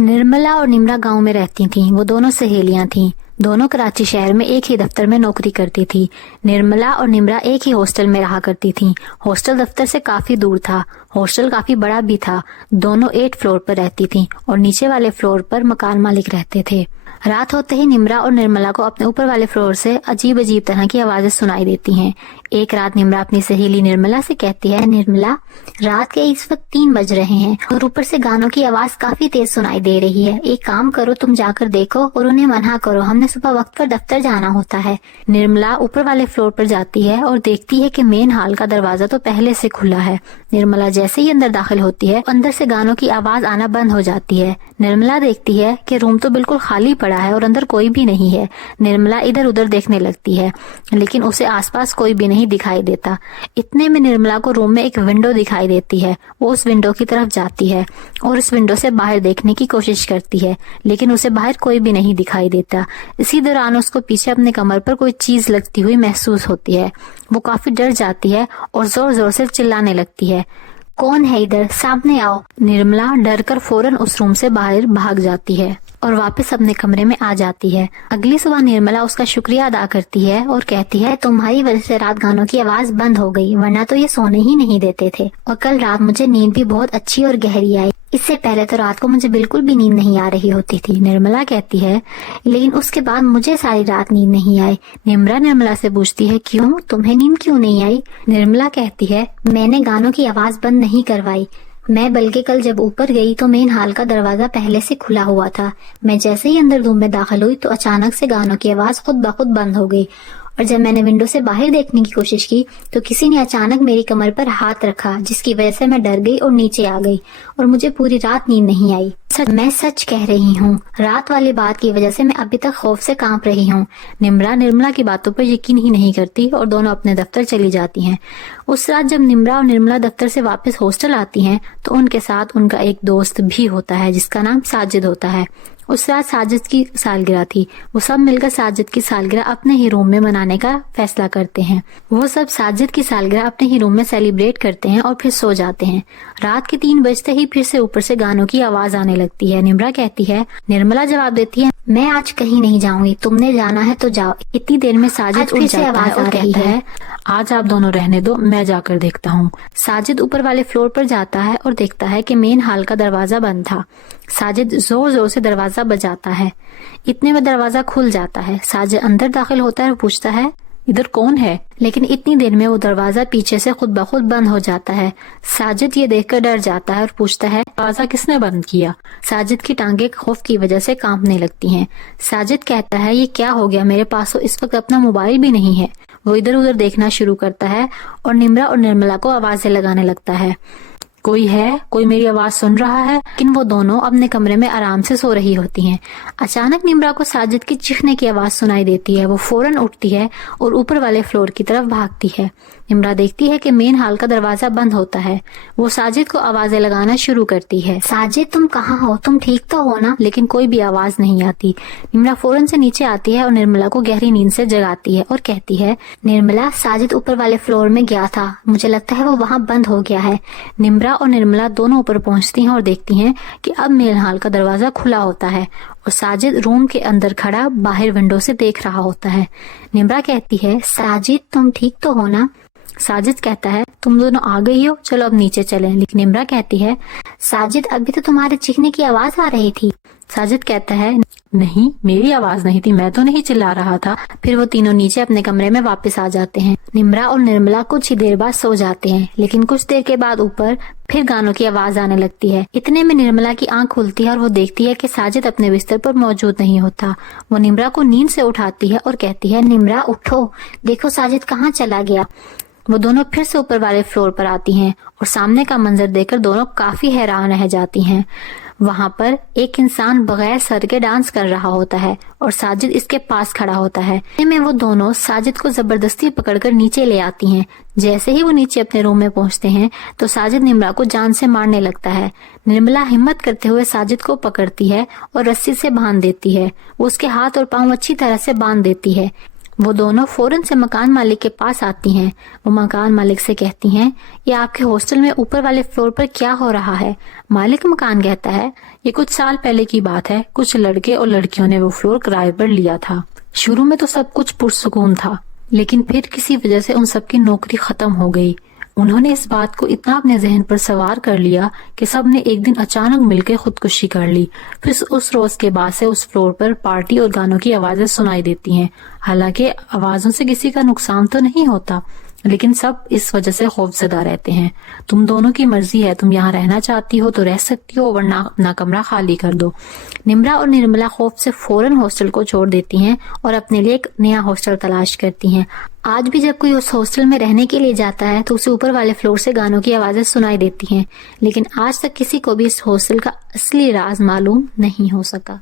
निर्मला और निम्रा गांव में रहती थीं। वो दोनों सहेलियां थीं। दोनों कराची शहर में एक ही दफ्तर में नौकरी करती थी। निर्मला और निम्रा एक ही हॉस्टल में रहा करती थीं। हॉस्टल दफ्तर से काफी दूर था। हॉस्टल काफी बड़ा भी था। दोनों 8 फ्लोर पर रहती थीं और नीचे वाले फ्लोर पर मकान मालिक रहते थे। रात होते ही निम्रा और निर्मला को अपने ऊपर वाले फ्लोर से अजीब अजीब तरह की आवाजें सुनाई देती हैं। एक रात निम्रा अपनी सहेली निर्मला से कहती है, निर्मला, रात के इस वक्त 3 बज रहे हैं और ऊपर से गानों की आवाज काफी तेज सुनाई दे रही है। एक काम करो, तुम जाकर देखो और उन्हें मना करो, हमने सुबह वक्त पर दफ्तर जाना होता है। निर्मला ऊपर वाले फ्लोर पर जाती है और देखती है कि मेन हॉल का दरवाजा तो पहले से खुला है। निर्मला जैसे ही अंदर दाखिल होती है, अंदर से गानों की आवाज आना बंद हो जाती है। निर्मला देखती है कि रूम तो बिल्कुल खाली पड़ा है और अंदर कोई भी नहीं है। निर्मला इधर उधर देखने लगती है, लेकिन उसे आसपास कोई भी नहीं दिखाई देता। इतने में निर्मला को रूम में एक विंडो दिखाई देती है। वो उस विंडो की तरफ जाती है और उस विंडो से बाहर देखने की कोशिश करती है, लेकिन उसे बाहर कोई भी नहीं दिखाई देता। इसी दौरान उसको पीछे अपने कमर पर कोई चीज लगती हुई महसूस होती है। वो काफी डर जाती है और जोर जोर से चिल्लाने लगती है, कौन है इधर, सामने आओ। निर्मला डरकर फौरन उस रूम से बाहर भाग जाती है और वापस अपने कमरे में आ जाती है। अगली सुबह निर्मला उसका शुक्रिया अदा करती है और कहती है, तुम्हारी वजह से रात गानों की आवाज बंद हो गई, वरना तो ये सोने ही नहीं देते थे। और कल रात मुझे नींद भी बहुत अच्छी और गहरी आई। इससे पहले तो रात को मुझे बिल्कुल भी नींद नहीं आ रही होती थी। निर्मला कहती है, लेकिन उसके बाद मुझे सारी रात नींद नहीं आई। निर्मला से पूछती है, क्यों, तुम्हें नींद क्यों नहीं आई? निर्मला कहती है, मैंने गानों की आवाज बंद नहीं करवाई, मैं बल्कि कल जब ऊपर गई तो मेन हॉल का दरवाजा पहले से खुला हुआ था। मैं जैसे ही अंदर रूम में दाखिल हुई तो अचानक से गानों की आवाज खुद ब खुद बंद हो गई और जब मैंने विंडो से बाहर देखने की कोशिश की तो किसी ने अचानक मेरी कमर पर हाथ रखा, जिसकी वजह से मैं डर गई और नीचे आ गई और मुझे पूरी रात नींद नहीं आई। मैं सच कह रही हूँ, रात वाली बात की वजह से मैं अभी तक खौफ से कांप रही हूँ। निर्मला की बातों पर यकीन ही नहीं करती और दोनों अपने दफ्तर चली जाती हैं। उस रात जब निम्रा और निर्मला दफ्तर से वापस हॉस्टल आती हैं तो उनके साथ उनका एक दोस्त भी होता है जिसका नाम साजिद होता है। उस रात साजिद की सालगिरह थी। वो सब मिलकर साजिद की सालगिरह अपने ही रूम में मनाने का फैसला करते हैं। वो सब साजिद की सालगिरह अपने ही रूम में सेलिब्रेट करते हैं और फिर सो जाते हैं। रात के 3 बजते ही फिर से ऊपर से गानों की आवाज आने लगती है। निम्रा कहती है, निर्मला जवाब देती है, मैं आज कहीं नहीं जाऊंगी, तुमने जाना है तो जाओ। इतनी देर में साजिद उठ जाता है और कहता है, आज आप दोनों रहने दो, मैं जाकर देखता हूँ। साजिद ऊपर वाले फ्लोर पर जाता है और देखता है कि मेन हॉल का दरवाजा बंद था। साजिद जोर जोर से दरवाजा बजाता है। इतने में दरवाजा खुल जाता है। साजिद अंदर दाखिल होता है और पूछता है, इधर कौन है? लेकिन इतनी देर में वो दरवाजा पीछे से खुद ब खुद बंद हो जाता है। साजिद ये देखकर डर जाता है और पूछता है, दरवाजा किसने बंद किया? साजिद की टांगे खौफ की वजह से कांपने लगती हैं। साजिद कहता है, ये क्या हो गया, मेरे पास तो इस वक्त अपना मोबाइल भी नहीं है। वो इधर उधर देखना शुरू करता है और निम्रा और निर्मला को आवाजें लगाने लगता है, कोई है, कोई मेरी आवाज सुन रहा है। लेकिन वो दोनों अपने कमरे में आराम से सो रही होती हैं। अचानक निम्रा को साजिद की चीखने की आवाज सुनाई देती है। वो फौरन उठती है और ऊपर वाले फ्लोर की तरफ भागती है। निम्रा देखती है कि मेन हॉल का दरवाजा बंद होता है। वो साजिद को आवाजें लगाना शुरू करती है, साजिद तुम कहाँ हो, तुम ठीक तो हो ना? लेकिन कोई भी आवाज नहीं आती। निम्रा फौरन से नीचे आती है और निर्मला को गहरी नींद से जगाती है और कहती है, निर्मला, साजिद ऊपर वाले फ्लोर में गया था, मुझे लगता है वो वहाँ बंद हो गया है। निम्रा और निर्मला दोनों ऊपर पहुंचती हैं और देखती हैं कि अब मेन हॉल का दरवाजा खुला होता है और साजिद रूम के अंदर खड़ा बाहर विंडो से देख रहा होता है। निम्रा कहती है, साजिद तुम ठीक तो हो ना? साजिद कहता है, तुम दोनों आ गई हो, चलो अब नीचे चलें। लेकिन निम्रा कहती है, साजिद अभी तो तुम्हारे चीखने की आवाज आ रही थी। साजिद कहता है, नहीं, मेरी आवाज नहीं थी, मैं तो नहीं चिल्ला रहा था। फिर वो तीनों नीचे अपने कमरे में वापस आ जाते हैं। निम्रा और निर्मला कुछ ही देर बाद सो जाते हैं, लेकिन कुछ देर के बाद ऊपर फिर गानों की आवाज आने लगती है। इतने में निर्मला की आंख खुलती है और वो देखती है कि साजिद अपने बिस्तर पर मौजूद नहीं होता। वो निम्रा को नींद से उठाती है और कहती है, निम्रा उठो, देखो साजिद कहाँ चला गया। वो दोनों फिर से ऊपर वाले फ्लोर पर आती हैं और सामने का मंजर देखकर दोनों काफी हैरान रह जाती हैं। वहाँ पर एक इंसान बगैर सर के डांस कर रहा होता है और साजिद इसके पास खड़ा होता है। में वो दोनों साजिद को जबरदस्ती पकड़कर नीचे ले आती हैं। जैसे ही वो नीचे अपने रूम में पहुँचते हैं तो साजिद निम्रा को जान से मारने लगता है। निर्मला हिम्मत करते हुए साजिद को पकड़ती है और रस्सी से बांध देती है। वो उसके हाथ और पांव अच्छी तरह से बांध देती है। वो दोनों फौरन से मकान मालिक के पास आती हैं। वो मकान मालिक से कहती हैं, ये आपके हॉस्टल में ऊपर वाले फ्लोर पर क्या हो रहा है? मालिक मकान कहता है, ये कुछ साल पहले की बात है। कुछ लड़के और लड़कियों ने वो फ्लोर किराए पर लिया था। शुरू में तो सब कुछ पुरसुकून था, लेकिन फिर किसी वजह से उन सबकी नौकरी खत्म हो गई। उन्होंने इस बात को इतना अपने जहन पर सवार कर लिया कि सब ने एक दिन अचानक मिलकर खुदकुशी कर ली। फिर उस रोज के बाद से उस फ्लोर पर पार्टी और गानों की आवाजें सुनाई देती हैं। हालांकि आवाजों से किसी का नुकसान तो नहीं होता, लेकिन सब इस वजह से खौफजदा रहते हैं। तुम दोनों की मर्जी है, तुम यहाँ रहना चाहती हो तो रह सकती हो, वरना अपना कमरा खाली कर दो। निम्रा और निर्मला खौफ से फौरन हॉस्टल को छोड़ देती हैं और अपने लिए एक नया हॉस्टल तलाश करती हैं। आज भी जब कोई उस हॉस्टल में रहने के लिए जाता है तो उसे ऊपर वाले फ्लोर से गानों की आवाजें सुनाई देती हैं, लेकिन आज तक किसी को भी इस हॉस्टल का असली राज मालूम नहीं हो सका।